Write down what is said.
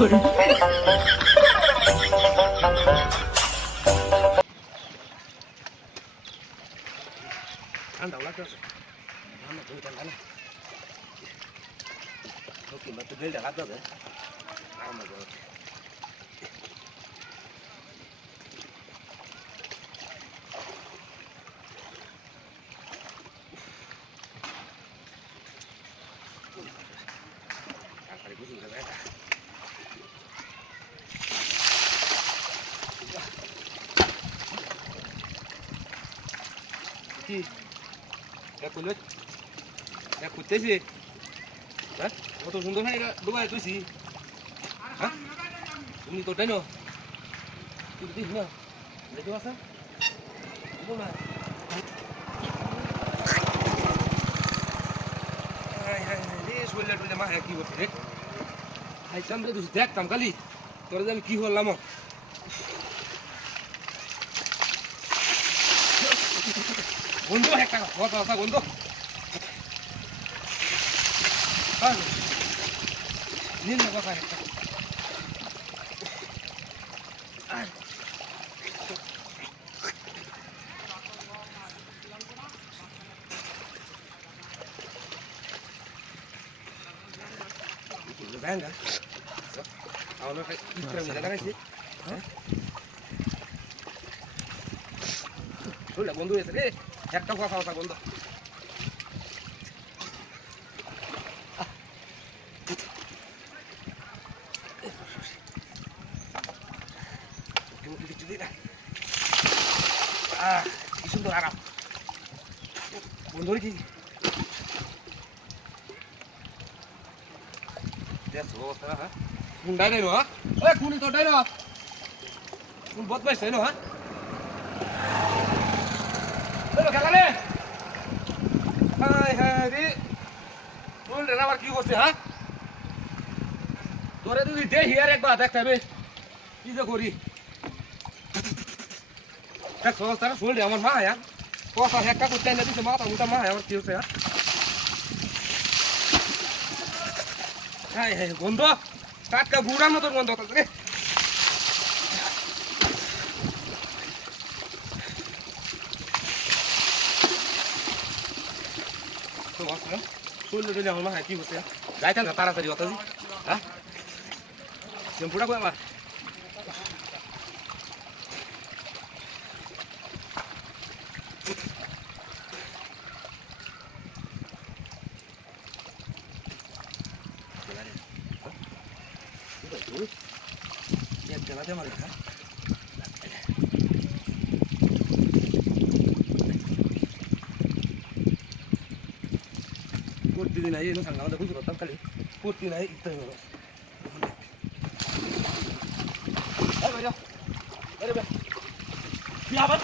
ঠান্ডাও লাগতেছে আমরা তো ঠান্ডা না দক্ষিণ তো বেলটা লাগতেছে আমার কি এক করলে এক করতেছি হ্যাঁ কত সুন্দর হয় এটা ডুবাই তুইছি হ্যাঁ তুমি তো তাই না তুই দিস না দেখতে পাচ্ছ না শরীরে টুলে মা কি করছে রে খাইতাম রে তুই দেখতাম খালি তোরা যে আমি কি করলাম বন্ধু একটা কথা কথা বন্ধু নিন না কথা একটা venga ahora que লাগাইছি শরীরে বন্ধু হয়েছে রে একটা কথা কথা বন্ধু কি সুন্দর আরাম বন্ধু কি ডাই নাই হ্যাঁ এ কোন তো ডাই না কোন বদমাইশ তাই না হ্যাঁ চলো খেলা রে হাই হাই রে বল রে আবার কি করছে হ্যাঁ তোরে তুই দে হিয়ার একবার দেখতে হবে কি যে করি দেখ তারা শুন রে আমার মা হ্যাঁ কথা একটা করতে না দিছে মাথা উল্টা মা আমার কি হচ্ছে হ্যাঁ হ্যাঁ গন্ধ টাটকা বুড়ার মতন গন্ধ রে শরীরে আমার মা কি হচ্ছে যাইতাম না তাড়াতাড়ি অত হ্যাঁ শ্যাম্পুটা কই আমার প্রতিদিন আই এনে সাংঘা বুঝতে পারতাম খালি প্রতিদিন আই ইতে হলো আবার